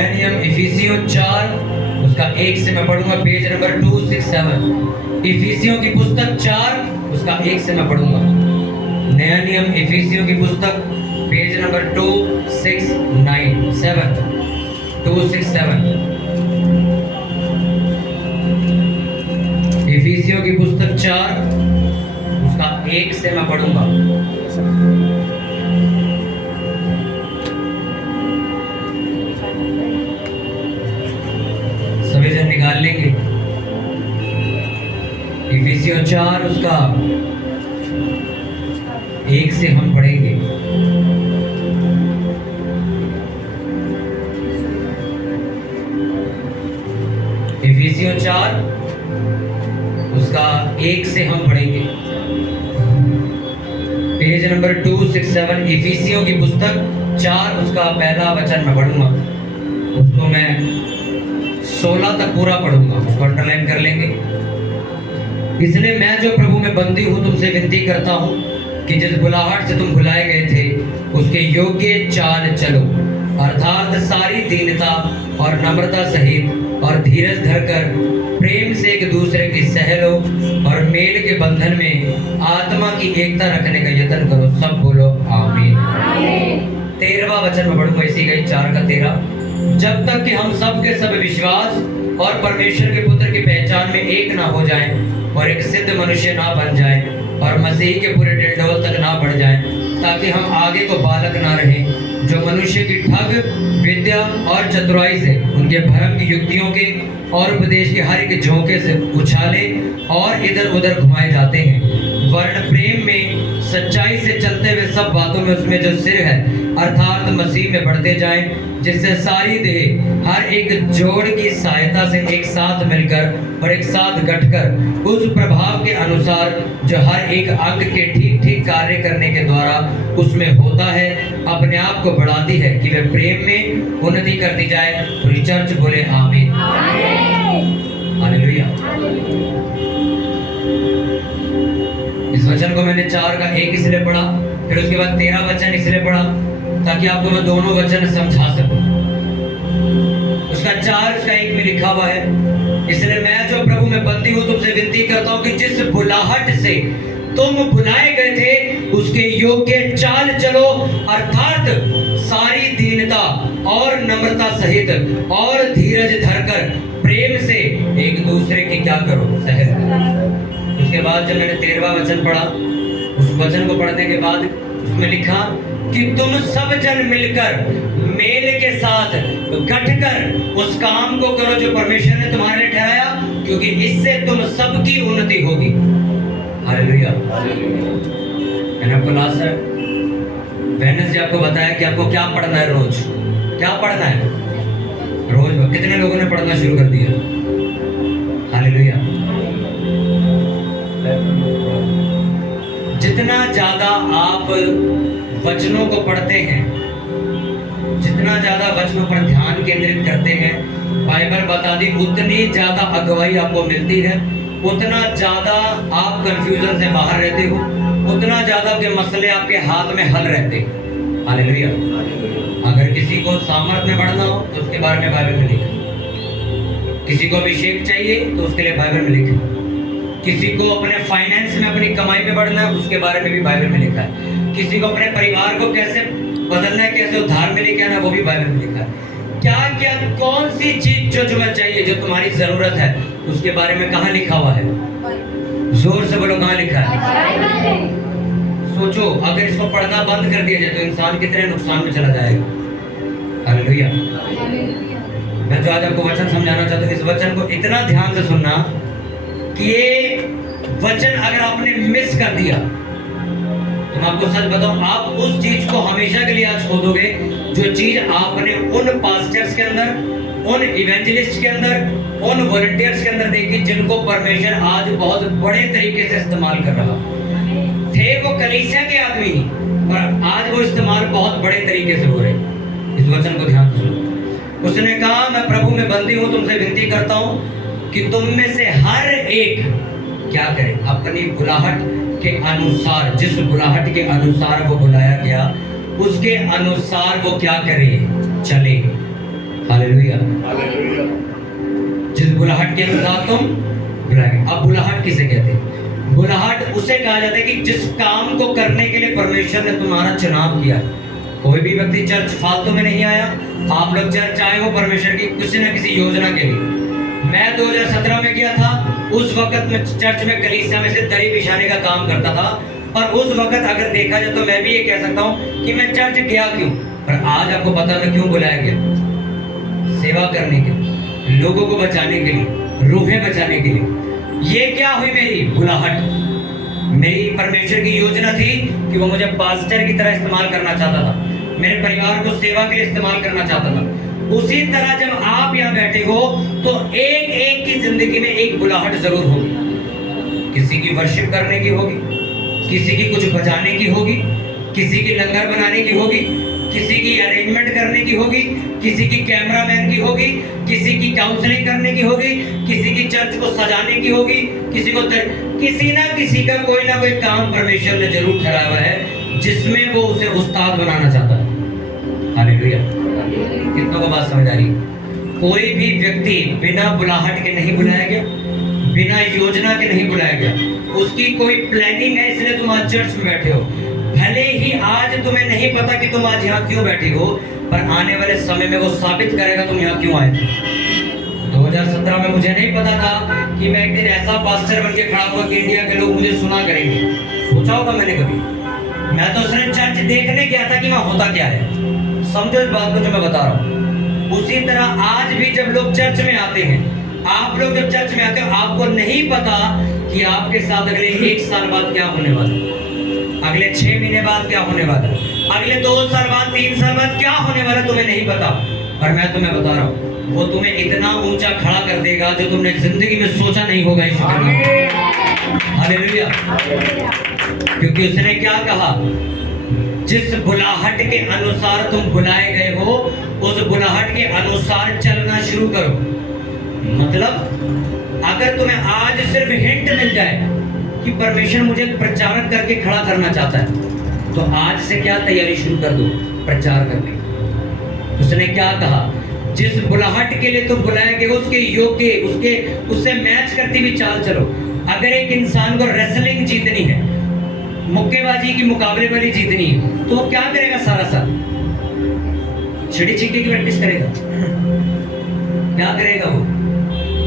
नया नियम इफिसियों 4 उसका 1 से मैं पढ़ूंगा, पेज नंबर 267। इफिसियों की पुस्तक 4 उसका 1 से मैं पढ़ूंगा। नया नियम इफिसियों की पुस्तक पेज नंबर 267 इफिसियों की पुस्तक 4 उसका 1 से मैं पढ़ूंगा। सभी जन निकाल लेंगे। इफिसियों 4 उसका 1 से हम पढ़ेंगे। इफिसियों 4 उसका 1 से हम पढ़ेंगे। पेज नंबर 267 इफिसियों की पुस्तक 4 उसका पहला वचन मैं पढ़ूंगा। उसको मैं 16 तक पूरा पढ़ूंगा, उसको अंडरलाइन कर लेंगे। इसलिए मैं जो प्रभु में बंदी हूँ तुमसे विनती करता हूँ कि जिस बुलाहट से तुम बुलाए गए थे उसके योग्य चाल चलो, अर्थात सारी दीनता और नम्रता सहित और धीरज धरकर प्रेम से एक दूसरे की सह लो और मेल के बंधन में आत्मा की एकता रखने का यत्न करो। सब बोलो आमीन। 13वां वचन में पढ़ूंगा, इसी का 4 का 13। जब तक कि हम सब के सब विश्वास और परमेश्वर के पुत्र की पहचान में एक ना हो जाएं और एक सिद्ध मनुष्य ना बन जाएं और मसीह के पूरे डिंडोल तक ना बढ़ जाएं, ताकि हम आगे को बालक ना रहें जो मनुष्य की ठग विद्या और चतुराई से, उनके भरम की युक्तियों के और उपदेश के हर एक झोंके से उछाले और इधर उधर घुमाए जाते हैं, वर्ण प्रेम में सच्चाई से चलते हुए सब बातों में उसमें जो सिर है अर्थात मसीह में बढ़ते जाएं, जिससे सारी देह हर एक जोड़ की सहायता से एक साथ मिलकर और एक साथ गठकर उस प्रभाव के अनुसार जो हर एक अंग के ठीक ठीक कार्य करने के द्वारा उसमें होता है, अपने आप को बढ़ाती है कि वे प्रेम में उन्नति करती जाए। पूरी चर्च बोले आमीन। हालेलुया। इस वचन को मैंने 4 का 1 इसलिए पढ़ा, फिर उसके बाद 13 वचन इसलिए पढ़ा ताकि आपको मैं दोनों वचन समझा सकूं। उसका 4 उसका 1 में लिखा हुआ है, इसलिए मैं जो प्रभु में बंदी हूं तुमसे विनती करता हूं कि जिस बुलाहट से तुम बुलाए गए थे उसके योग्य चाल चलो, अर्थात सारी दीनता और नम्रता सहित और धीरज धरकर प्रेम से एक दूसरे की क्या करो, सह। उसके बाद जब मैंने 13वां वचन पढ़ा, उस वचन को पढ़ने के बाद उसमें लिखा कि तुम सब जन मिलकर मेल के साथ गठकर उस काम को करो जो परमेश्वर ने तुम्हारे लिए ठहराया, क्योंकि इससे तुम सबकी उन्नति होगी। हालेलुया। मैंने आपको लास्ट वेडनेसडे आपको बताया कि आपको क्या पढ़ना है, रोज क्या पढ़ना है, रोज कितने लोगों ने पढ़ना शुरू कर दिया? हालेलुया। जितना ज्यादा आप वचनों को पढ़ते हैं, जितना ज्यादा वचनों पर ध्यान केंद्रित करते हैं, बाइबल बता दी उतनी ज्यादा अगुवाई आपको मिलती है, उतना ज्यादा आप कंफ्यूजन से बाहर रहते हो, उतना ज्यादा आपके मसले आपके हाथ में हल रहते हैं। हालेलुया। अगर किसी को सामर्थ में बढ़ना हो तो उसके बारे में बाइबल में लिखा, किसी को अभिषेक चाहिए तो उसके लिए बाइबल में लिखा, किसी को अपने फाइनेंस में अपनी कमाई में बढ़ना है उसके बारे में भी बाइबल में लिखा है, किसी को अपने परिवार को कैसे बदलना है, कैसे उद्धार में लेके आना है, वो भी बाइबल में लिखा है। क्या क्या कौन सी चीज जो तुम्हें चाहिए, जो तुम्हारी जरूरत है, उसके बारे में कहाँ लिखा हुआ है? जोर से बोलो, कहाँ लिखा है? सोचो, अगर इसको पढ़ना बंद कर दिया जाए तो इंसान कितने नुकसान में चला जाएगा। हालेलुया। मैं जो आज आपको वचन समझाना चाहता हूँ, इस वचन को इतना ध्यान से सुनना कि ये वचन अगर आपने मिस कर दिया तो मैं आपको सच बताऊं, आप उस चीज को हमेशा के लिए आज खो दोगे जो चीज आपने उन पास्टर्स के अंदर, उन इवेंजलिस्ट के अंदर, उन वॉलंटियर्स के अंदर देखी, जिनको परमेश्वर आज बहुत बड़े तरीके से इस्तेमाल कर रहा थे। वो कलीसिया के आदमी पर आज वो इस्तेमाल बहुत बड़े तरीके से हो रहे। इस वचन को ध्यान से सुनो। उसने कहा, मैं प्रभु में बंदी हूं, तुमसे विनती करता हूं कि तुम में से हर एक क्या करे, अपनी बुलाहट के अनुसार, जिस बुलाहट के अनुसार वो बुलाया गया उसके अनुसार वो क्या करे, चले। हालेलुया। हालेलुया। जिस बुलाहट के अनुसार तुम बुलाए गए। अब बुलाहट किसे कहते हैं? बुलाहट उसे कहा जाता है कि जिस काम को करने के लिए परमेश्वर ने तुम्हारा चुनाव किया। कोई भी व्यक्ति चर्च फालतू में नहीं आया। आप लोग चर्च आए हो परमेश्वर की किसी न किसी योजना के लिए। मैं 2017 में गया था। उस वक्त में चर्च में कलीसिया में से दरी बिछाने का काम करता था, और उस वक्त अगर देखा जाए तो मैं भी ये कह सकता हूँ कि मैं चर्च गया क्यों। पर आज आपको पता मैं क्यों बुलाया गया? सेवा करने के लिए, लोगों को बचाने के लिए, रूहें बचाने के लिए। ये क्या हुई मेरी बुलाहट? मेरी परमेश्वर की योजना थी कि वो मुझे पास्टर की तरह इस्तेमाल करना चाहता था, मेरे परिवार को सेवा के लिए इस्तेमाल करना चाहता था। उसी तरह जब आप यहाँ बैठे हो तो एक एक की जिंदगी में एक बुलाहट जरूर होगी। किसी की वर्शिप करने की होगी, किसी की कुछ बचाने की होगी, किसी की लंगर बनाने की होगी, किसी की अरेंजमेंट करने की होगी, किसी की कैमरामैन की होगी, किसी की काउंसलिंग करने की होगी, किसी की चर्च को सजाने की होगी, किसी ना किसी का कोई ना कोई काम परमेश्वर ने जरूर ठहराया हुआ है जिसमें वो उसे उस्ताद बनाना चाहता है। हालेलुया। कितनों को बात समझ आ रही है? कोई भी व्यक्ति बिना बुलाहट के नहीं बुलाया गया, बिना योजना के नहीं बुलाया गया। उसकी कोई प्लानिंग है इसलिए तुम आज चर्च में बैठे हो। भले ही आज तुम्हें नहीं पता कि तुम आज यहाँ क्यों बैठे हो, पर आने वाले समय में वो साबित करेगा तुम यहाँ क्यों आए थे। 2017 में मुझे नहीं पता था कि मैं एक दिन ऐसा पास्टर बन के खड़ा हुआ कि इंडिया के लोग मुझे सुना करेंगे। सोचा होगा मैंने कभी? मैं तो सिर्फ चर्च देखने गया था कि वहाँ होता क्या है। समझो इस बात को जो मैं बता रहा हूँ। उसी तरह आज भी जब लोग चर्च में आते हैं, आप लोग जब चर्च में आते हो, आपको नहीं पता कि आपके साथ अगले 1 साल बाद क्या होने वाला है, अगले 6 महीने बाद क्या होने वाला है, अगले 2 साल बाद, 3 साल बाद क्या होने वाला तुम्हें नहीं पता। और मैं तुम्हें बता रहा हूँ, वो तुम्हें इतना ऊंचा खड़ा कर देगा जो तुमने जिंदगी में सोचा नहीं होगा। हालेलुया। क्योंकि उसने क्या कहा? जिस बुलाहट के अनुसार तुम बुलाए गए हो, उस बुलाहट के अनुसार चलना शुरू करो। मतलब अगर तुम्हें आज सिर्फ हिंट मिल जाए कि परमेश्वर मुझे प्रचारक करके खड़ा करना चाहता है, तो आज से क्या तैयारी शुरू कर दो प्रचार करने। उसने क्या कहा? जिस बुलाहट के लिए तुम बुलाए गए उसके योग्य, उससे मैच करती हुई चाल चलो। अगर एक इंसान को रेसलिंग जीतनी है, मुक्केबाजी की मुकाबलेबाजी जीतनी है, तो वो क्या करेगा? सारा साल छिड़ी छिक्के की प्रैक्टिस करेगा। क्या करेगा?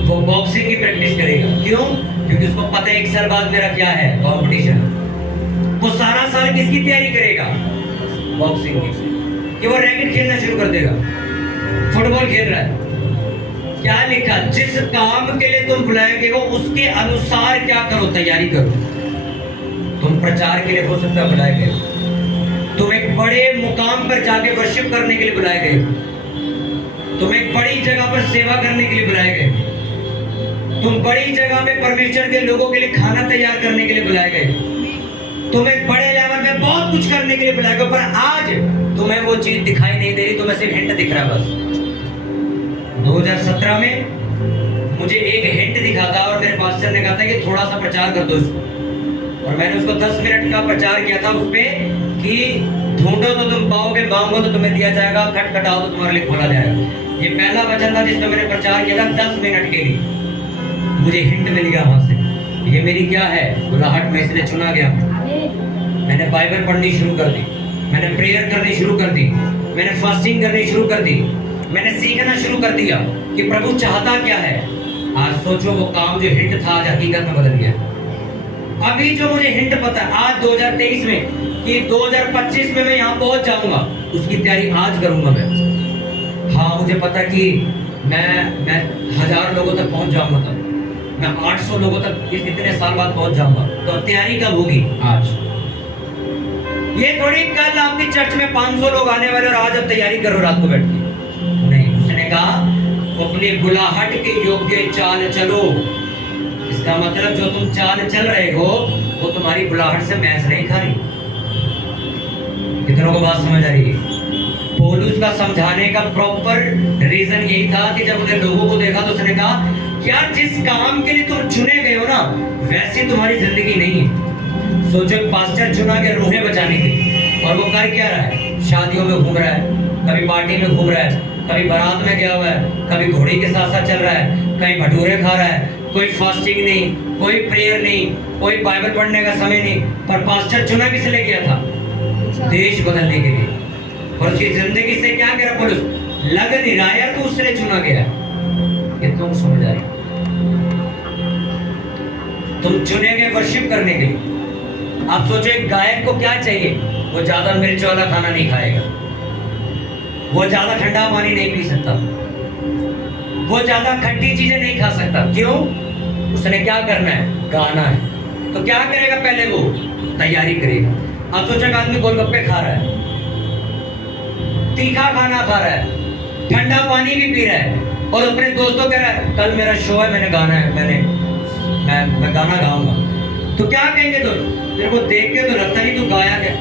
वो बॉक्सिंग की प्रैक्टिस करेगा। क्यों? क्योंकि उसको पता है 1 साल बाद मेरा क्या है, कंपटीशन। वो सारा साल किसकी तैयारी करेगा? बॉक्सिंग की। कि वो रैकेट खेलना शुरू कर देगा, फुटबॉल खेल रहा है। क्या लिखा? जिस काम के लिए तुम बुलाए गए हो उसके अनुसार क्या करो, तैयारी करो। तुम प्रचार के लिए हो सकता है बुलाए गए, तुम एक बड़े मुकाम पर जाके वर्शिप करने के लिए बुलाए गए, तुम एक बड़ी जगह पर सेवा करने के लिए बुलाए गए, तुम बड़ी जगह पे परमेश्वर के लोगों के लिए खाना तैयार करने के लिए बुलाए गए, तुम एक बड़े लेवल में बहुत कुछ करने के लिए बुलाए गए। पर आज तुम्हें वो चीज दिखाई नहीं दे रही, तुम्हें सिर्फ हिंट दिख रहा है बस। 2017 में मुझे एक हिंट दिखा था और मेरे पास्टर ने कहा था कि थोड़ा सा प्रचार कर दो इसको, और मैंने उसको 10 मिनट का प्रचार किया था उस पे कि ढूंढो तो तुम पाओगे, मांगो तो तुम्हें दिया जाएगा, खटखटाओ तो तुम्हारे लिए खोला जाएगा। ये पहला वचन था जिसमें मैंने प्रचार किया था 10 मिनट के लिए। मुझे हिंट मिल गया वहां से, ये मेरी क्या है बुलाहट में, इसलिए चुना गया। मैंने बाइबल पढ़नी शुरू कर दी, मैंने प्रेयर करनी शुरू कर दी, मैंने फास्टिंग करनी शुरू कर दी, मैंने सीखना शुरू कर दिया कि प्रभु चाहता क्या है। आज सोचो वो काम जो हिंट था आज हकीकत में बदल गया। अभी जो मुझे हिंट पता है आज 2023 में कि 2025 में मैं यहाँ पहुंच जाऊंगा, उसकी तैयारी आज करूंगा मैं। हाँ मुझे पता कि मैं 1000 लोगों तक पहुंच जाऊंगा, तब मैं 800 लोगों तक इतने साल बाद पहुंच जाऊंगा। तो तैयारी कब होगी? आज। ये थोड़ी कल आपकी चर्च में 500 लोग आने वाले और आज अब तैयारी करो रात को बैठ के, नहीं। उसने कहा अपनी बुलाहट के योग्य चाल चलो। इसका मतलब जो तुम चाल चल रहे हो वो तुम्हारी बुलाहट से मैच नहीं खा रही। कितनों को बात समझ आ रही है? पौलुस का समझाने का प्रॉपर रीजन यही था कि जब उसने लोगों को देखा तो उसने कहा क्या जिस काम के लिए तुम चुने गए हो ना वैसी तुम्हारी जिंदगी नहीं है। सोचो पास्टर चुना गया रूहें बचाने के लिए, और वो कर क्या रहा है? शादियों में घूम रहा है, कभी पार्टी में घूम रहा है, कभी बारात में गया हुआ है, कभी घोड़ी के साथ साथ चल रहा है, कहीं भटूरे खा रहा है, कोई फास्टिंग नहीं, कोई प्रेयर नहीं, कोई बाइबल पढ़ने का समय नहीं। पर पास्टर चुना किस लिए गया था? देश बदलने के लिए। और उसकी जिंदगी से क्या करा पुरुष? लग नहीं रहा यार, तो उसने चुना गया। कितनों को समझ आ रही? तुम चुने गए वर्शिप करने के लिए। आप सोचो एक गायक को क्या चाहिए? वो ज्यादा मिर्च वाला खाना नहीं खाएगा, वो ज्यादा ठंडा पानी नहीं पी सकता, वो ज्यादा खट्टी चीजें नहीं खा सकता। क्यों? उसने क्या करना है? गाना है। तो क्या करेगा? पहले वो तैयारी करेगा। आप सोचो एक आदमी गोलगप्पे खा रहा है, तीखा खाना खा रहा है, ठंडा पानी भी पी रहा है और अपने दोस्तों कह रहा है कल मेरा शो है, मैंने गाना है, मैं गाना गाऊंगा। तो क्या कहेंगे? तो तेरे को देख के तो लगता नहीं तू गायक है।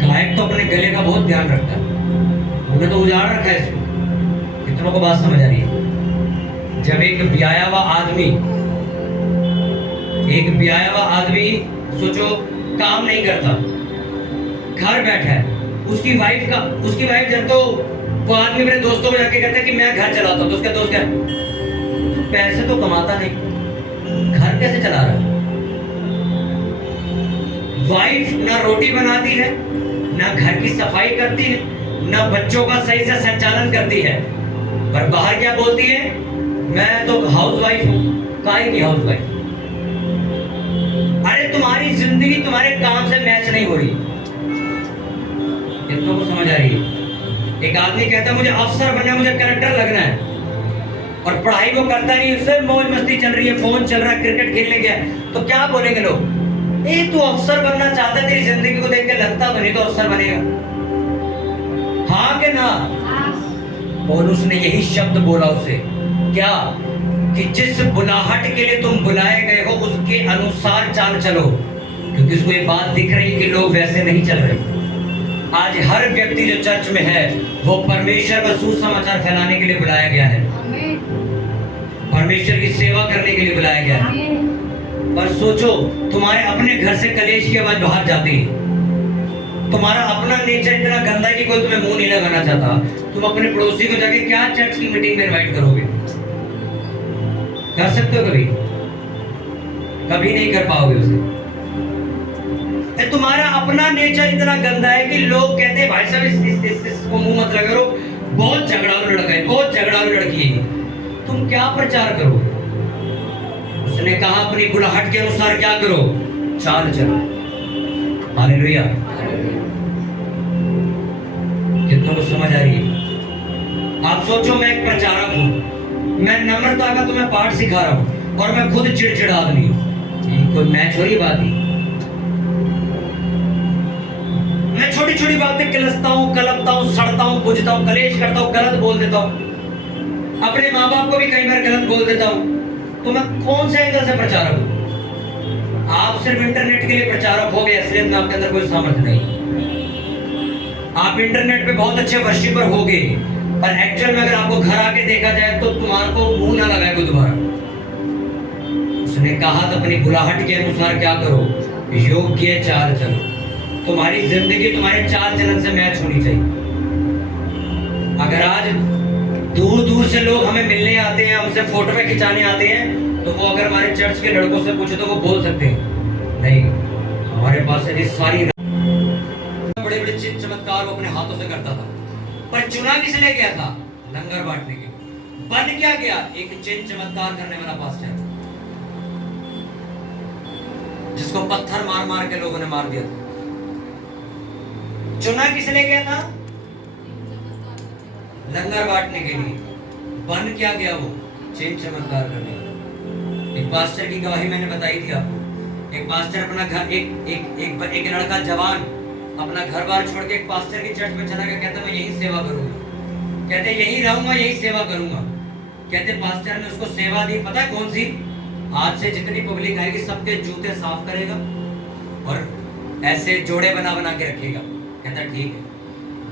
गायक तो अपने गले का बहुत ध्यान रखता है, उन्हें तो उजाड़ रखा है इसको। कितनों को बात समझ आ रही है? जब एक ब्याया हुआ आदमी सोचो काम नहीं करता, घर बैठा है, उसकी वाइफ जब तो वो आदमी मेरे दोस्तों को जाके कहता है कि मैं घर चलाता हूँ, तो उसका दोस्त कहता पैसे तो कमाता नहीं, घर कैसे चला रहा है? वाइफ ना रोटी बनाती है, ना घर की सफाई करती है, ना बच्चों का सही से संचालन करती है, पर बाहर क्या बोलती है? मैं तो हाउस वाइफ हूं। काहे की हाउस वाइफ? अरे तुम्हारी जिंदगी तुम्हारे काम से मैच नहीं हो रही। कितनों को समझ आ रही है? एक आदमी कहता है मुझे अफसर बनना है, मुझे कलेक्टर लगना है, और पढ़ाई वो करता नहीं, उससे मौज मस्ती चल रही है, फोन चल रहा है, क्रिकेट खेलने गया, तो क्या बोलेंगे लोग? ए तू अफसर बनना चाहता है, तेरी जिंदगी को देख के लगता बनी तो अफसर बनेगा। हाँ के ना? पौलुस ने यही शब्द बोला उसे, क्या? कि जिस बुलाहट के लिए तुम बुलाए गए हो उसके अनुसार चाल चलो, क्योंकि उसको ये बात दिख रही कि लोग वैसे नहीं चल रहे। आज हर व्यक्ति जो चर्च में है वो परमेश्वर का सुसमाचार फैलाने के लिए बुलाया गया है, परमेश्वर की सेवा करने के लिए बुलाया गया है। पर सोचो तुम्हारे अपने घर से कलेश की आवाज बाहर जाती है, तुम्हारा अपना नेचर इतना गंदा है कि कोई तुम्हें मुंह नहीं लगाना चाहता, तुम अपने पड़ोसी को जाके क्या चर्च की मीटिंग में इनवाइट करोगे? कर सकते हो? कभी नहीं कर पाओगे उसे। तुम्हारा अपना नेचर इतना गंदा है कि लोग कहते हैं भाई साहब इसको मुंह मत लगा करो, बहुत झगड़ालू लड़का है, बहुत झगड़ालू लड़की है, तुम क्या प्रचार करो? उसने कहा अपनी बुलाहट के अनुसार क्या करो? चाल चलो। हालेलुया। कितनों को समझ आ रही है? आप सोचो मैं एक प्रचारक हूं, मैं नम्रता का तुम्हें पाठ सिखा रहा हूं और मैं खुद चिड़चिड़ा आदमी हूं, कोई मैच हो रही बात ही? मैं छोटी छोटी बातें किलसता हूं, कलपता हूं, सड़ता हूं, बुझता हूं, कलेश करता हूं, गलत बोल देता हूं, अपने माँ बाप को भी कई बार गलत बोल देता हूं, तो मैं कौन से एंगल से प्रचारक हूं? आप सिर्फ इंटरनेट के लिए प्रचारक हो गए, असलियत में आपके अंदर कोई सामर्थ्य नहीं। आप इंटरनेट पे बहुत अच्छे वर्शिपर हो गए, पर एक्चुअल में अगर आपको घर आके देखा जाए तो तुम्हारे को मुंह ना लगाए कोई दोबारा। उसने कहा तो अपनी बुलाहट के अनुसार क्या करो? योग्य चाल चलो। तुम्हारी जिंदगी तुम्हारे चाल चलन से मैच होनी चाहिए। अगर आज दूर दूर से लोग हमें मिलने आते हैं, हमसे फोटो में खिंचाने आते हैं, तो वो अगर हमारे चर्च के लड़कों से पूछे तो वो बोल सकते हैं नहीं, हमारे पास ऐसी सारी बड़े बड़े चिन्ह चमत्कार वो अपने हाथों से करता था, पर चुना किस लिए गया था? लंगर बांटने के। बन क्या गया? एक चिन्ह चमत्कार करने वाला पास्टर, जिसको पत्थर मार मार के लोगों ने मार दिया था। चुना किस लिए गया था? लंगर बांटने के लिए। बन क्या गया वो? चिन्ह चमत्कार करने वाला। एक पास्टर की गवाही मैंने बताई थी आपको। एक पास्टर अपना घर एक लड़का जवान अपना घर बार छोड़ के एक पास्टर की चर्च में चला गया, कहता मैं यही सेवा करूंगा, कहते यही रहूंगा, यही सेवा करूंगा। कहते पास्टर ने उसको सेवा दी, पता है कौन सी? आज से जितनी पब्लिक आएगी सबके जूते साफ करेगा और ऐसे जोड़े बना बना के रखेगा। कहता ठीक है।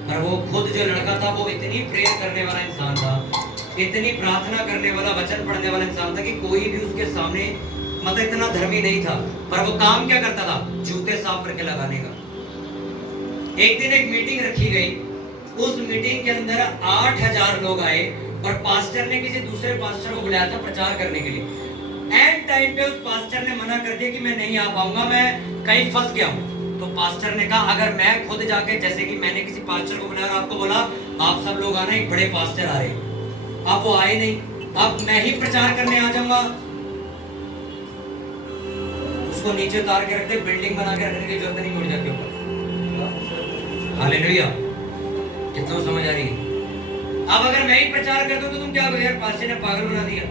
पर वो खुद जो लड़का था वो इतनी प्रेयर करने वाला इंसान था, इतनी प्रार्थना करने वाला, वचन पढ़ने वाला इंसान था कि कोई भी उसके सामने मतलब इतना धर्मी नहीं था, पर वो काम क्या करता था? जूते साफ करके लगाने का। एक दिन एक मीटिंग रखी गई उस मीटिंग के अंदर 8,000 लोग आए और पास्टर ने किसी दूसरे पास्टर को बुलाया था प्रचार करने के लिए। एंड टाइम पे उस पास्टर ने मना कर दिया कि मैं नहीं आ पाऊंगा, मैं कहीं फंस गया हूँ। तो पास्टर ने कहा अगर मैं खुद जाके, जैसे कि मैंने किसी पास्टर को बुलाया, आपको बोला आप सब लोग आना, एक बड़े पास्टर आ रहे, अब वो आए नहीं, अब मैं ही प्रचार करने आ जाऊंगा, उसको नीचे उतार के रखते, बिल्डिंग बना के रखने की जरूरत नहीं पड़ जाती ऊपर। हालेलुया, कितना समझ आ रही है? अब अगर मैं ही प्रचार कर दूं तो तुम क्या करोगे? यार पास्टर ने पागल बना दिया।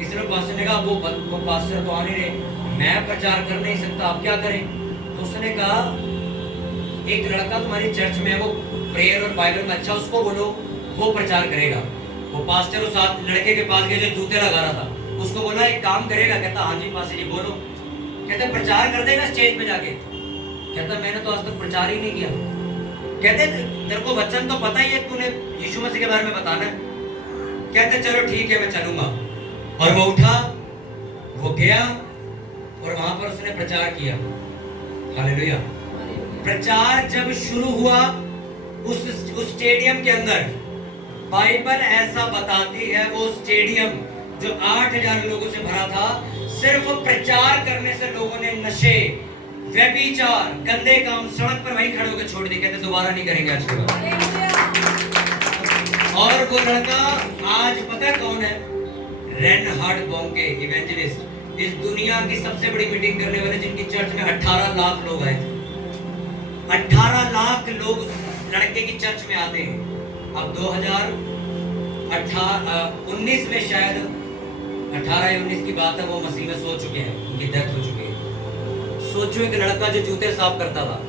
इसलिए पास्टर ने कहा वो पास्टर तो आने रहे, मैं प्रचार कर नहीं सकता, आप क्या करें? तो उसने कहा एक लड़का तुम्हारी चर्च में है, वो प्रेयर और बाइबल में अच्छा, उसको बोलो, वो प्रचार करेगा। वो पास्टर उस लड़के के पास गया जो जूते लगा रहा था, उसको बोला एक काम करेगा? कहता हाँ जी पास्टर जी बोलो। कहते प्रचार कर देगा स्टेज पे जाके? कहता मैंने तो आज तक प्रचार ही नहीं किया। कहते तेरे को वचन तो पता ही है, तूने यीशु मसीह के बारे में बताना है। कहते चलो ठीक है मैं चलूंगा। और वो उठा, वो गया और वहां पर उसने प्रचार किया। हालेलुया। प्रचार जब शुरू हुआ उस स्टेडियम के अंदर, बाइबल ऐसा बताती है वो स्टेडियम जो 8,000 लोगों से भरा था, सिर्फ प्रचार करने से लोगों ने नशे, व्यभिचार, गंदे काम सड़क पर वहीं खड़े होकर छोड़ दिए। कहते दोबारा नहीं करेंगे आज के बाद। और वो लड़का आज पता है कौन है? रेनहार्ड बोंके, इवेंजलिस्ट, इस दुनिया की सबसे बड़ी मीटिंग करने वाले, जिनकी चर्च में 18 लाख लोग आए थे। 18 लाख लोग लड़के की चर्च में आते हैं। अब 2019 में शायद 18 या 19 की बात है, वो मसीह में सो चुके हैं, उनकी डेथ हो चुकी है। सोचो एक लड़का जो जूते साफ करता था,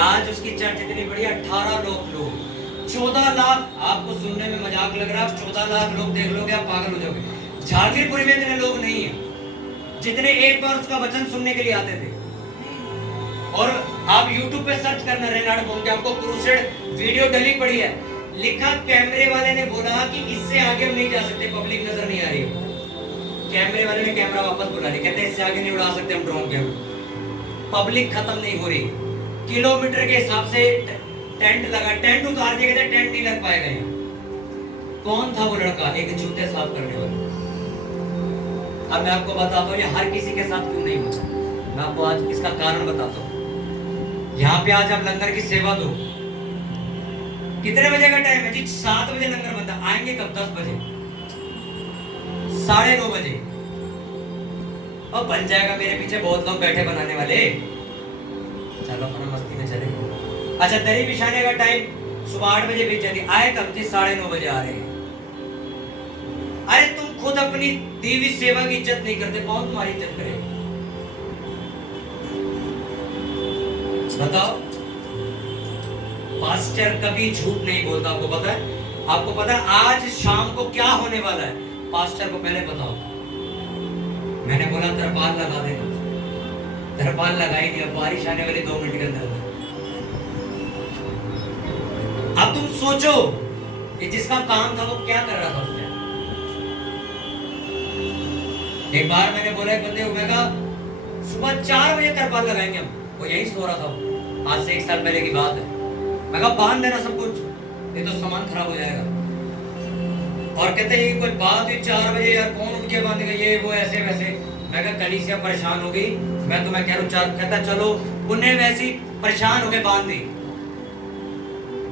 आज उसकी चर्च इतनी बड़ी, 18 लोग 14 लाख। आपको सुनने में मजाक लग रहा है, 14 लाख लोग देख लोगे आप पागल हो जाओगे। झारखंडपुर में इतने लोग नहीं है जितने एक बार उसका वचन सुनने के लिए आते थे। और आप YouTube पे सर्च करना रेनाल्ड बोंके, आपको क्रूसेड वीडियो डली पड़ी है। लिखा कैमरे वाले ने बोला कि इससे आगे हम नहीं जा सकते, पब्लिक नजर नहीं आ रही है। कैमरे वाले ने कैमरा वापस बुला लिया, कहते इससे आगे नहीं उड़ा सकते हम ड्रोन कैमरा, पब्लिक खत्म नहीं हो रही। किलोमीटर के हिसाब से टेंट लगा, टेंट उतार दिया, कहते टेंट नहीं लग पाएगा यहाँ। कौन था वो लड़का? एक जूते साफ करने वाला। अब मैं आपको बताता हूँ ये हर किसी के साथ क्यों नहीं होता, मैं आपको आज इसका कारण बताता हूँ। यहाँ पे आज आप लंगर की सेवा दो। कितने बजे का टाइम है जी? 7 बजे लंगर बनता। आएंगे कब? 10 बजे, 9:30 बजे। अब बन जाएगा, मेरे पीछे बहुत लोग बैठे बनाने वाले, चलो अपना मस्ती में चले। अच्छा दरी बिछाने का टाइम सुबह 8 बजे बीत जाती, आए कब जी? 9:30 बजे आ रहे हैं। अरे तुम खुद अपनी दी हुई सेवा की इज्जत नहीं करते, कौन तुम्हारी इज्जत करेगा? बताओ। पास्टर कभी झूठ नहीं बोलता, आपको पता है? आपको पता है आज शाम को क्या होने वाला है? पास्टर को पहले बताओ। मैंने बोला तरपाल लगा देना, तरपाल लगाई दिया, बारिश आने वाली 2 मिनट के अंदर। अब तुम सोचो कि जिसका काम था वो क्या कर रहा था उसने। एक बार मैंने बोला एक बंदे को, मैं कहा सुबह 4 बजे तरपाल लगाएंगे हम, वो यही सो रहा था, आज से 1 साल पहले की बात है। मैं कहा बांध देना सब कुछ, ये तो सामान खराब हो जाएगा। और कहते ये कोई बात हुई 4 बजे, यार कौन उठ के बांधेगा, ये वो ऐसे वैसे। मैं कहा कलीसिया परेशान हो गई, मैं तुम्हें कह रहा हूँ 4। कहता चलो, उन्हें वैसी परेशान हो गए, बांध दी।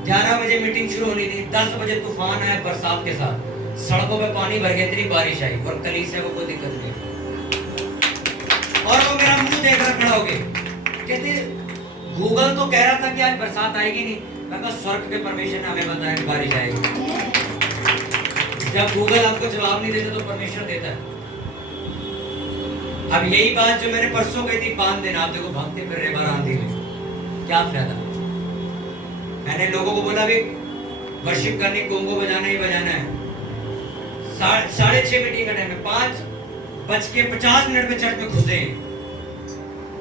11 बजे मीटिंग शुरू होनी थी, 10 बजे तूफान आया बरसात के साथ, सड़कों पे पानी भर गया, इतनी बारिश आई और कलीसिया को कोई दिक्कत नहीं। और वो मेरा मुंह देख कर खड़ा हो गए, कहते गूगल तो कह रहा था कि आज बरसात आएगी नहीं। मैं कहा स्वर्ग के परमेश्वर ने हमें बताया कि बारिश आएगी। जब गूगल आपको जवाब नहीं देता तो परमेश्वर देता है। अब यही बात जो मैंने परसों कही थी, 5 दिन आप देखो भागते फिर रहे बार आंधी में, क्या फायदा? मैंने लोगों को बोला भी वर्शिप करनी, कोंगो बजाना ही बजाना है। 6:30 मीटिंग का टाइम है, 5:50 में चर्च में घुसे।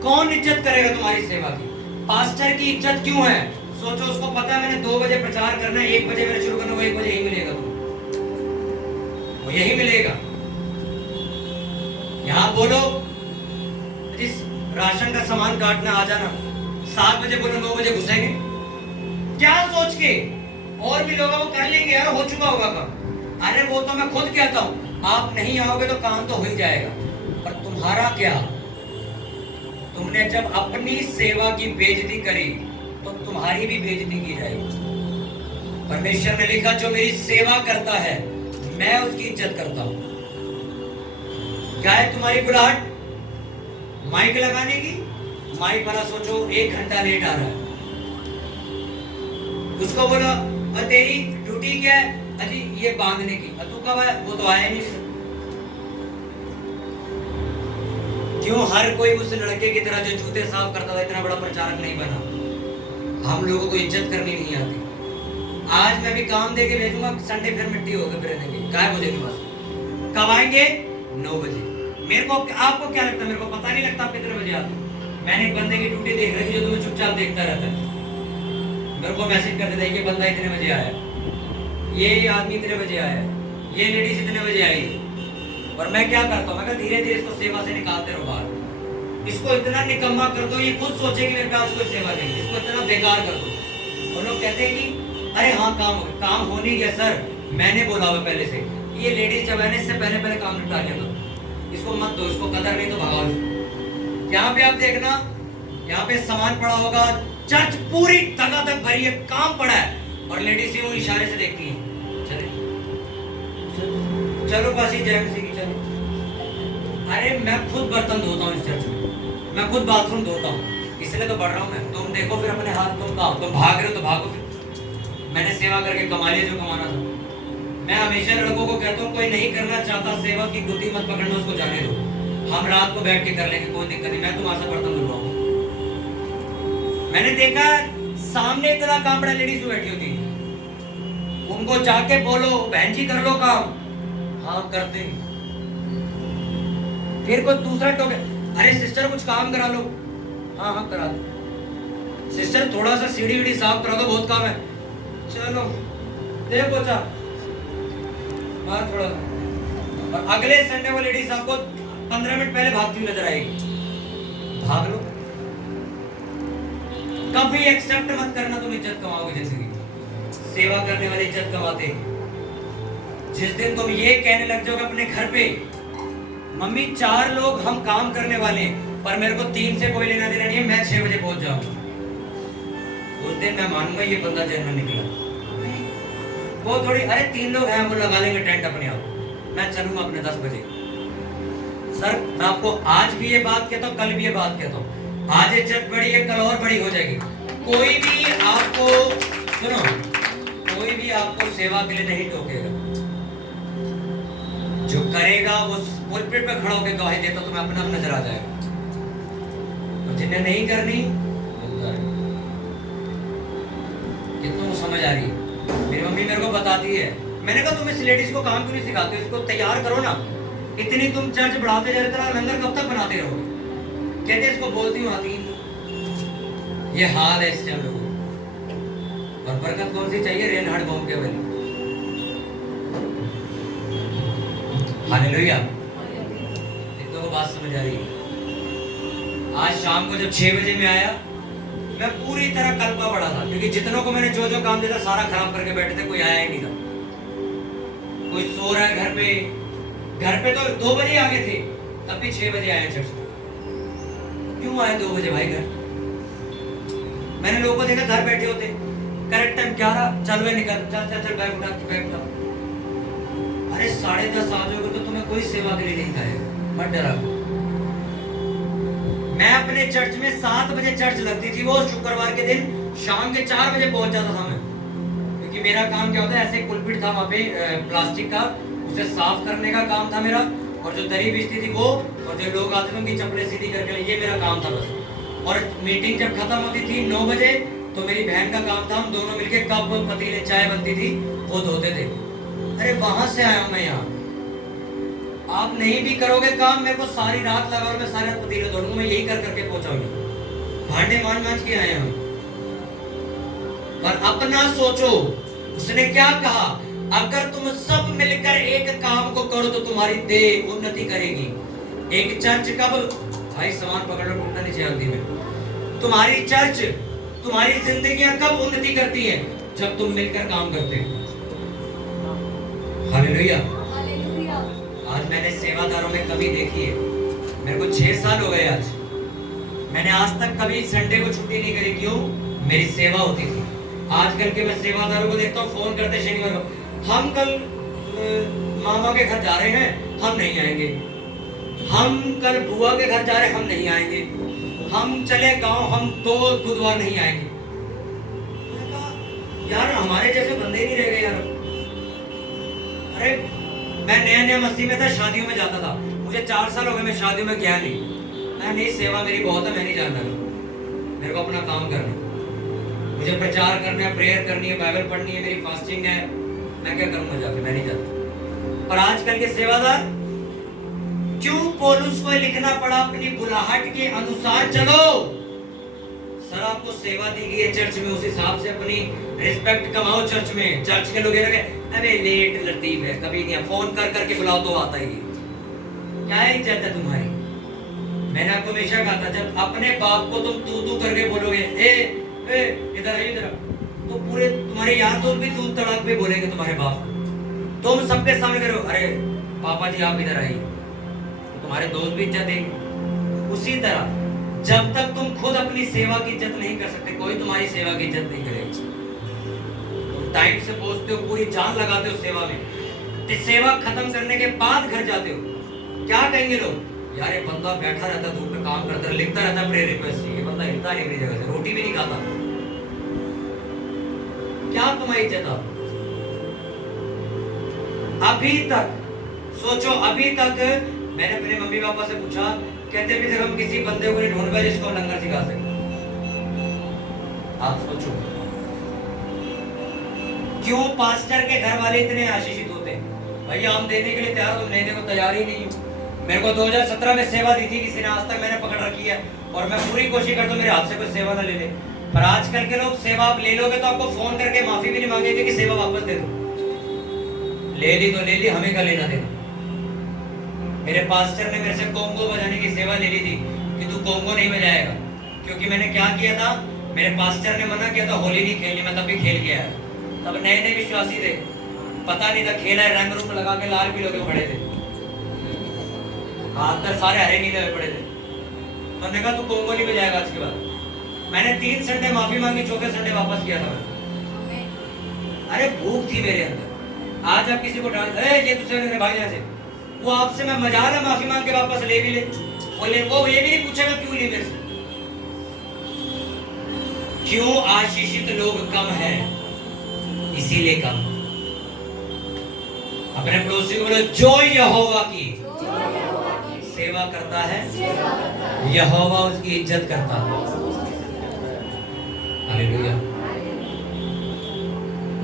कौन इज्जत करेगा तुम्हारी सेवा की? पास्टर की इज्जत क्यों है? सोचो, उसको पता है मैंने 2 बजे प्रचार करना है, 1 बजे मैंने शुरू करना, वो 1 बजे ही मिलेगा, वो यही मिलेगा। यहाँ बोलो जिस राशन का सामान काटना आ जाना, 7 बजे बोलो 9 बजे घुसेंगे, क्या सोच के? और भी लोग वो कर लेंगे यार, हो चुका होगा काम। अरे वो तो मैं खुद कहता हूँ, आप नहीं आओगे तो काम तो हो ही जाएगा, पर तुम्हारा क्या? तुमने जब अपनी सेवा की बेइज्जती करी तो तुम्हारी भी बेइज्जती की जाएगी। परमेश्वर ने लिखा, जो मेरी सेवा करता है मैं उसकी इज्जत करता हूं। क्या है तुम्हारी बुलाहट? माइक लगाने की? माइक वाला सोचो 1 घंटा लेट आ रहा है, उसको बोला और तेरी ड्यूटी क्या है? अजी ये बांधने की। तू कब है? वो तो आया नहीं। क्यों हर कोई उस लड़के की तरह जो जूते साफ करता था इतना बड़ा प्रचारक नहीं बना? हम लोगों को इज्जत करनी नहीं आती। आज मैं भी काम दे के भेजूंगा, संडे फिर मिट्टी होकर फिर रहेंगे। गायब हो जाएगी बस। कब आएंगे? 9 बजे। मेरे को, आपको क्या लगता है? मेरे को पता नहीं लगता आप कितने बजे आते हो। मैंने एक बंदे की ड्यूटी देख रखी जो तुम्हें चुपचाप देखता रहता है। मेरे को मैसेज कर देता है, ये बंदा इतने बजे आया, ये आदमी इतने बजे आया, ये लेडीज इतने बजे आई। और मैं क्या करता हूँ, मैं कहता धीरे धीरे इसको सेवा से निकालते रहो बाहर। इसको इतना निकम्मा कर दो, ये खुद सोचे कि मेरे पास कोई सेवा नहीं, इसको इतना बेकार कर दो। और लोग कहते हैं कि अरे हाँ काम हो नहीं गया सर, मैंने बोला हुआ पहले से। ये लेडीज जब है इससे पहले काम निपटा लिया दो, इसको मत दो, इसको कदर नहीं तो भगाओ इसको। यहाँ पे आप देखना, यहाँ पे सामान पड़ा होगा, चर्च पूरी धगाधक भरी है, काम पड़ा है, और लेडीज ही वो इशारे से देखती है, चले चलो बस ही जय मसीह की चलो। अरे मैं खुद बर्तन धोता हूँ इस चर्च में, मैं खुद बाथरूम धोता हूँ, इसलिए तो बढ़ रहा हूँ मैं। तुम देखो फिर अपने हाथ, तुम भाग रहे हो तो भागो फिर। मैंने सेवा करके कमा लिया जो कमाना था। मैं हमेशा लड़कों को कहता हूँ, कोई नहीं करना चाहता सेवा की गुत्थी मत पकड़ना, उसको जाने दो, हम रात को बैठ के कर लेंगे, कोई दिक्कत नहीं। मैं तुम्हारा सा बर्तन धुलवाऊंगा। मैंने देखा सामने इतना काम बड़ा लेडीज बैठी होती, उनको जाके बोलो बहन जी कर लो काम, हाँ करते। फिर कोई दूसरा टोके, अरे सिस्टर कुछ काम करा लो, हाँ हाँ करा दो। सिस्टर थोड़ा सा सीढ़ी वीढ़ी साफ करा दो, बहुत काम है, चलो दे पोछा, हाँ थोड़ा। और अगले संडे वो लेडीज आपको 15 मिनट पहले भागती हुई नजर आएगी, भाग लो। कभी एक्सेप्ट मत करना तुम इज्जत कमाओगे जिंदगी। सेवा करने वाले इज्जत कमाते हैं। जिस दिन तुम ये कहने लग जाओगे अपने घर पे, मम्मी 4 लोग हम काम करने वाले हैं पर मेरे को 3 से कोई लेना देना नहीं है, मैं 6 बजे पहुंच जाऊंगा, उस दिन मैं मानूंगा ये बंदा जेल में निकला। वो थोड़ी अरे 3 लोग हैं वो लगा लेंगे टेंट अपने आप, मैं चलूंगा अपने 10 बजे। सर मैं आपको आज भी ये बात कहता हूँ, कल भी ये बात कहता हूँ, आज ये चट बड़ी है कल और बड़ी हो जाएगी। कोई भी आपको सुनो, कोई भी आपको सेवा के लिए नहीं टोकेगा। जो करेगा वो पुलपिट पे खड़ा होकर गवाही देता तुम्हें अपना नजर आ जाएगा, और जिन्हें नहीं करनी कितनों समझ आ रही है। मेरी मम्मी मेरे को बताती है, मैंने कहा तुम इस लेडीज को काम क्यों नहीं सिखाते, इसको तैयार करो ना, इतनी तुम चर्च बढ़ाते जा रहे, लंगर कब तक बनाते रहोगे? कहते इसको बोलती हूँ आती ये हाल है इस टाइम लोगों। और बरकत कौन सी चाहिए? रेनहार्ड बॉम्ब के वाली। हालेलुया। इनको को बात समझ आ रही है? आज शाम को जब 6 बजे में आया, मैं पूरी तरह कल्पा पड़ा था, क्योंकि जितनों को मैंने जो जो काम दिया था सारा खराब करके बैठे थे, कोई आया ही नहीं था। कोई सो रहा है घर पे तो 2 बजे आ गए थे, तब भी 6 बजे आए चर्च में। क्यों आए 2 बजे भाई घर? मैंने लोगों को देखा घर बैठे होते, करेक्ट टाइम 11, चल वे निकल, चल बैग उठा, बैग उठा। अरे 10:30 आ जाओगे तो तुम्हें कोई सेवा के लिए नहीं खाएगा, मत डरा। मैं अपने चर्च में 7 बजे चर्च लगती थी, वो शुक्रवार के दिन शाम के 4 बजे पहुंच जाता था मैं, क्योंकि मेरा काम क्या होता है, ऐसे पुलपिट था वहाँ पे प्लास्टिक का, उसे साफ करने का काम था मेरा, और जो दरी बिछती थी वो, और जो लोग आते थे उनकी चप्पलें सीधी करके, ये मेरा काम था बस। और मीटिंग जब खत्म होती थी 9 बजे, तो मेरी बहन का काम था, हम दोनों मिलके कप पतीले चाय बनती थी वो धोते थे। अरे वहां से आया हूं मैं यहाँ। आप नहीं भी करोगे काम, मेरे को सारी रात लगा और मैं सारे पतीले धोऊंगा, मैं यही कर करके पहुंचाऊंगा। भांडे मांझ के आए हम। पर अपना सोचो, उसने क्या कहा, अगर तुम सब मिलकर एक काम को करो तो तुम्हारी देह उन्नति करेगी। एक चर्च कब, भाई सामान पकड़ लो, टूटना नहीं चाहिए में। तुम्हारी चर्च, तुम्हारी जिंदगियां कब उन्नति करती है? जब तुम मिलकर काम करते हो। हालेलुया। आज मैंने सेवादारों में कमी देखी है। मेरे को 6 साल हो गए आज। मैंने आज तक कभी संडे को छुट्टी नहीं करी। क्यों? मेरी सेवा होती थी। आजकल के मैं सेवादारों को देखता हूँ, फोन करते शनिवार को, हम कल मामा के घर जा रहे हैं, हम नहीं आएंगे। हम कल बुआ के घर जा रहे हैं, हम नहीं आएंगे। हम चले गांव, हम 2 बुधवार नहीं आएंगे। यार हमारे जैसे बंदे नहीं रह गए यार। अरे मैं नया मसीह में था, शादियों में जाता था। मुझे 4 साल हो गए मैं शादियों में गया नहीं। मैं नहीं, सेवा मेरी बहुत है, मैं नहीं जानता। मेरे को अपना काम करना, मुझे प्रचार करना है, प्रेयर करनी है, बाइबल पढ़नी है, मेरी फास्टिंग है। मैं क्या करूंगा जाके? मैं नहीं जाता। पर आजकल के सेवादार, क्यों पौलुस को लिखना पड़ा अपनी बुलाहट के अनुसार चलो। सर आपको सेवा दी गई है चर्च में, उस हिसाब से अपनी रिस्पेक्ट कमाओ चर्च में। चर्च के लोग ये लगे, अरे लेट लतीफ है, कभी नहीं, फोन कर करके बुलाओ तो आता ही। क्या इज्जत है तुम्हारी? मैंने आपको हमेशा कहा था, जब अपने बाप को तुम तू करके बोलोगे, ए इधर इधर, तो पूरे तुम्हारे यार दोस्त भी तू तड़ाक पे बोलेंगे तुम्हारे बाप। तुम सबके सामने करो, अरे पापा जी आप इधर आइए, तो तुम्हारे दोस्त भी इज्जत देंगे। उसी तरह जब तक तुम खुद अपनी सेवा की इज्जत नहीं कर सकते, कोई तुम्हारी सेवा की इज्जत नहीं करेगा। तुम टाइम से पहुंचते हो, पूरी जान लगाते हो सेवा में, तो सेवा खत्म करने के बाद घर जाते हो, क्या कहेंगे लोग? यार ये बंदा बैठा रहता धूप में, काम करता, लिखता रहता प्रेयर रिक्वेस्ट, ये बंदा हिलता नहीं अपनी जगह से, रोटी भी नहीं खाता। क्या तुम्हारी इज्जत? अभी तक सोचो, अभी तक मैंने अपने मम्मी पापा से पूछा, कहते अभी तक हम किसी बंदे को नहीं ढूंढ पाए जिसको लंगर सिखा सके। आप सोचो, क्यों पास्टर के घर वाले इतने आशीषित होते हैं? भैया हम देने के लिए तैयार, तुम लेने को तैयार ही नहीं हो। मेरे को 2017 में सेवा दी थी किसी ने, आज तक मैंने पकड़ रखी है, और मैं पूरी कोशिश करता हूँ मेरे हाथ से कोई सेवा ना ले ले। पर आजकल के लोग सेवा आप ले लोगे तो आपको फोन करके माफी भी नहीं मांगेंगे कि सेवा वापस दे दो। ले ली तो ले ली, हमें क्या लेना देना। मेरे पास्टर ने मेरे से कोंगो बजाने की सेवा ले ली थी कि तू कोंगो नहीं बजाएगा, क्योंकि मैंने क्या किया था, मेरे पास्टर ने मना किया था होली नहीं खेलनी, मैं तभी खेल गया। तब नए नए विश्वासी थे, पता नहीं था खेला है, रंग रूप लगा के लाल पीले पड़े थे, हाथ पर सारे हरे नीले हुए पड़े थे। तो हमने कहा तू कोंगो नहीं बजाएगा आज के बाद। मैंने 3 संडे माफी मांगी, चौथे संडे वापस किया था मैं। अरे भूख थी मेरे अंदर। आज आप किसी को डांट, ये तुझसे मेरे भाई से, वो आपसे मैं मजाल है माफी मांग के वापस ले भी ले, वो ये भी नहीं पूछेगा क्यों ली मेरे से। क्यों आशीषित लोग कम है, इसीलिए कम। अपने पड़ोसी को बोलो, जो यहोवा की सेवा करता है यहोवा उसकी इज्जत करता है। हालेलुया।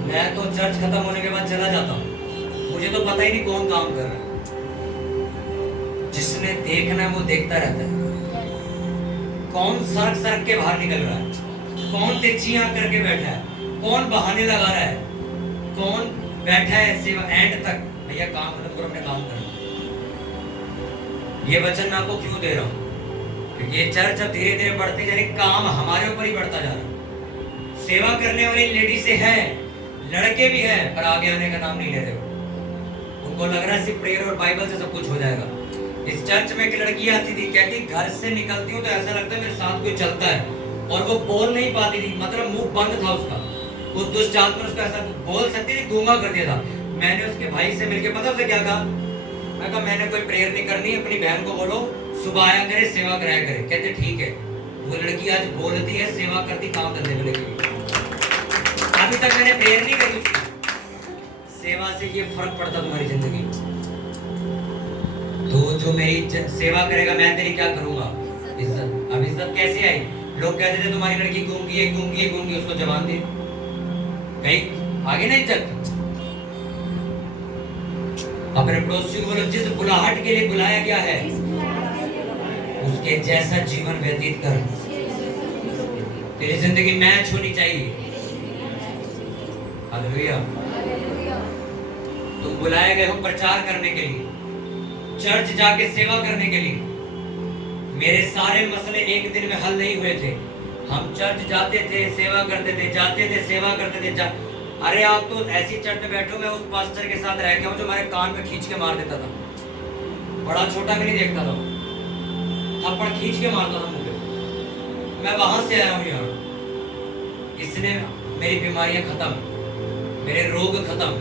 मैं तो चर्च खत्म होने के बाद चला जाता हूँ, मुझे तो पता ही नहीं कौन काम कर रहा है। जिसने देखना है वो देखता रहता है। कौन सड़क सड़क के बाहर निकल रहा है, कौन तेजियां करके बैठा है, कौन बहाने लगा रहा है, कौन बैठा है सेवा एंड तक। भैया काम खत्म करो, अपने काम करो। ये वचन मैं आपको क्यों दे रहा हूँ? क्योंकि ये चर्च अब धीरे धीरे बढ़ती जा रही, काम हमारे ऊपर ही बढ़ता जा रहा है। सेवा करने वाली लेडीज है, लड़के भी हैं, पर आगे आने का नाम नहीं ले रहे। उनको लग रहा है सिर्फ प्रेयर और बाइबल से सब कुछ हो जाएगा। इस चर्च में एक लड़की आती थी, कहती घर से निकलती हूँ तो ऐसा लगता है मेरे साथ कोई चलता है, और वो बोल नहीं पाती थी, मतलब मुंह बंद था उसका। उस दुष्ट आत्मा उसका ऐसा बोल सकती थी, गूंगा कर दिया था। मैंने उसके भाई से मिलके पता उसे क्या कहा, मैं कहा मैंने कोई प्रेयर नहीं करनी, अपनी बहन को बोलो सुबह आया करे, सेवा कराया करे। कहते ठीक है। वो लड़की आज बोलती है, सेवा करती, काम धंधे में लगी। अभी तक मैंने प्रेयर नहीं करी उसकी। सेवा से ये फर्क पड़ता तुम्हारी जिंदगी। तो जो मेरी सेवा करेगा मैं तेरी क्या करूंगा? इज्जत। अब इज्जत कैसे आई? लोग कहते थे तुम्हारी लड़की गूंगी है, गूंगी है, गूंगी, उसको जवान दे, कहीं आगे नहीं इज्जत। अपने पड़ोसी को बोलो, जिस बुलाहट के लिए बुलाया गया है उसके जैसा जीवन व्यतीत कर। तेरी जिंदगी मैच होनी चाहिए। हालेलुया। तुम बुलाए गए हो प्रचार करने के लिए, चर्च जाके सेवा करने के लिए। मेरे सारे मसले एक दिन में हल नहीं हुए थे। हम चर्च जाते थे, सेवा करते थे, जाते थे, सेवा करते थे। अरे आप तो ऐसी चर्च में बैठो, मैं उस पास्टर के साथ रह गया हूँ जो हमारे कान पे खींच के मार देता था, बड़ा छोटा भी नहीं देखता था, थप्पड़ खींच के मारता था मुझे। मैं वहां से आया हूँ यहाँ, इसने मेरी बीमारियां खत्म, मेरे रोग खत्म,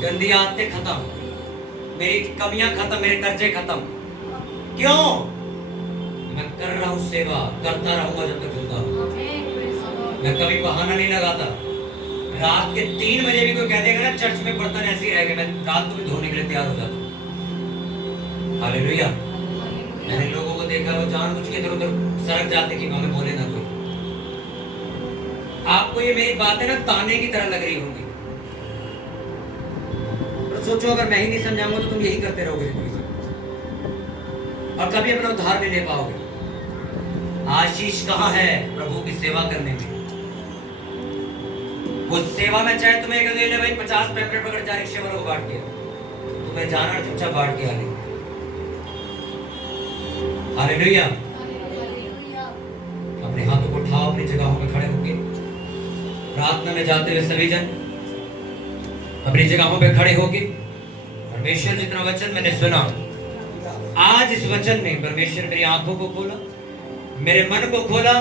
गंदी आदतें खत्म, मेरी कमियां खत्म, मेरे कर्जे खत्म। क्यों? मैं कर रहा हूँ सेवा, करता रहूंगा जब तक जिंदा हूं। मैं कभी बहाना नहीं लगाता। रात के 3 बजे भी कोई कह देगा ना चर्च में बर्तन ऐसे ही रह गए, मैं रात को भी धोने के लिए तैयार हो जाता। हालेलुया। मैंने लोगों को देखा वो जानबूझ के इधर उधर सरक जाते कि हमें बोले ना कोई। आपको ये मेरी बातें ना ताने की तरह लग रही होंगी, और सोचो अगर मैं ही नहीं समझाऊंगा तो तुम यही करते रहोगे और कभी अपना उद्धार नहीं ले पाओगे। आशीष कहाँ है प्रभु की सेवा करने में? उस सेवा में चाहे तुम्हें कह दे भाई 50 पैम्पलेट पकड़ जा रिक्शे वालों को बांट के, तुम्हें जाना चुपचाप बांट के आने। हालेलुया। अपने हाथों को उठाओ, अपनी जगहों पे खड़े होके प्रार्थना में जाते हुए सभी जन अपनी जगहों पे खड़े होके परमेश्वर जितना वचन मैंने सुना, आज इस वचन में परमेश्वर मेरी आंखों को खोला, मेरे मन को खोला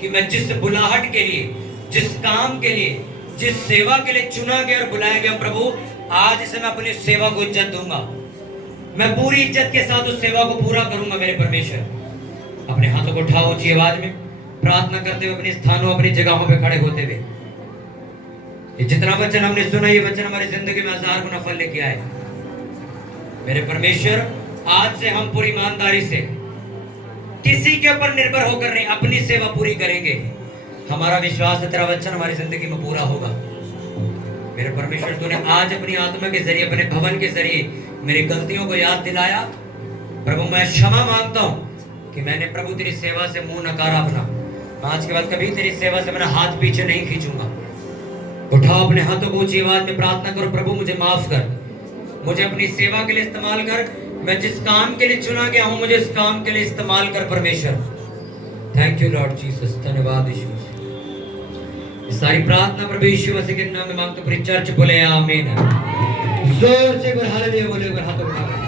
कि मैं जिस बुलाहट के लिए, जिस काम के लिए, जिस सेवा के लिए चुना गया और बुलाया गया प्रभु, आज से मैं अपनी सेवा को इज्जत दूंगा। मैं पूरी इज्जत के साथ उस सेवा को पूरा करूंगा मेरे परमेश्वर। अपने हाथों को उठाओ ऊंची आवाज में प्रार्थना करते हुए अपने स्थानों, अपनी जगहों पे खड़े होते हुए। ये जितना वचन हमने सुना, ये वचन हमारी जिंदगी में 1000 गुना फल लेके आए। मेरे परमेश्वर, आज से हम पूरी ईमानदारी से किसी के ऊपर निर्भर होकर नहीं, अपनी सेवा पूरी करेंगे। हमारा विश्वास है तेरा वचन हमारी जिंदगी में पूरा होगा। मेरे परमेश्वर, तूने आज अपनी आत्मा के जरिए, अपने भवन के जरिए मेरी गलतियों को याद दिलाया। प्रभु मैं क्षमा मांगता हूँ कि मैंने प्रभु तेरी सेवा से मुंह नकारा अपना। आज के बाद कभी तेरी सेवा से मेरा हाथ पीछे नहीं खींचूंगा। उठाओ अपने हाथों को ऊंची आवाज में प्रार्थना करो, प्रभु मुझे माफ कर, मुझे अपनी सेवा के लिए इस्तेमाल कर। मैं जिस काम के लिए चुना गया हूं, मुझे इस काम के लिए इस्तेमाल कर परमेश्वर। थैंक यू लॉर्ड जीसस, धन्यवाद यीशु। सारी प्रार्थना प्रभु यीशु मसीह के नाम में मांगते पूरी चर्च बोले आमीन। जोर से हालेलुया बोले, हाथों उठाओ।